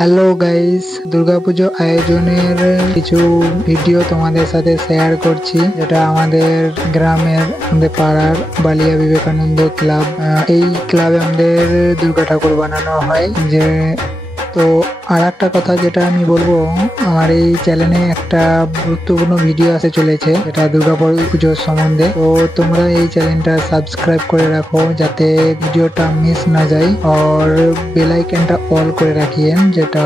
Hello guys, Durga Puja আয়োজনের কিছু video তোমাদের সাথে শেয়ার করছি, যেটা আমাদের গ্রামের, আমাদের পাড়ার বালিয়া বিবেকানন্দ ক্লাব। এই ক্লাবে আমাদের দুর্গা ঠাকুর বানানো হয়। যে তো আর একটা কথা যেটা আমি বলবো, আমার এই চ্যানেলে একটা গুরুত্বপূর্ণ ভিডিও আসতে চলেছে, যেটা দুর্গা পুজোর সম্বন্ধে। তো তোমরা এই চ্যানেলটা সাবস্ক্রাইব করে রাখো যাতে ভিডিওটা মিস না যায়, আর বেল আইকনটা অল করে রাখিয়েন, যেটা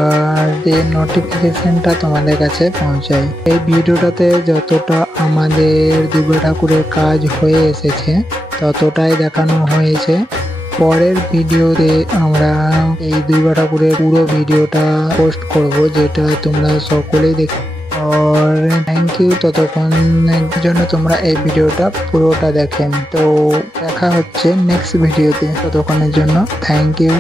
নোটিফিকেশনটা তোমাদের কাছে পৌঁছায়। এই ভিডিওটাতে যতটা আমাদের দুর্গা ঠাকুরের কাজ হয়ে এসেছে ততটাই দেখানো হয়েছে। পরের ভিডিওতে আমরা এই দুর্গা ঠাকুরের পুরো ভিডিওটা পোস্ট করব, যেটা তোমরা সকলেই দেখো। আর থ্যাংক ইউ ততক্ষণের জন্য, তোমরা এই ভিডিওটা পুরোটা দেখেন। তো দেখা হচ্ছে নেক্সট ভিডিওতে, ততক্ষণের জন্য থ্যাংক ইউ।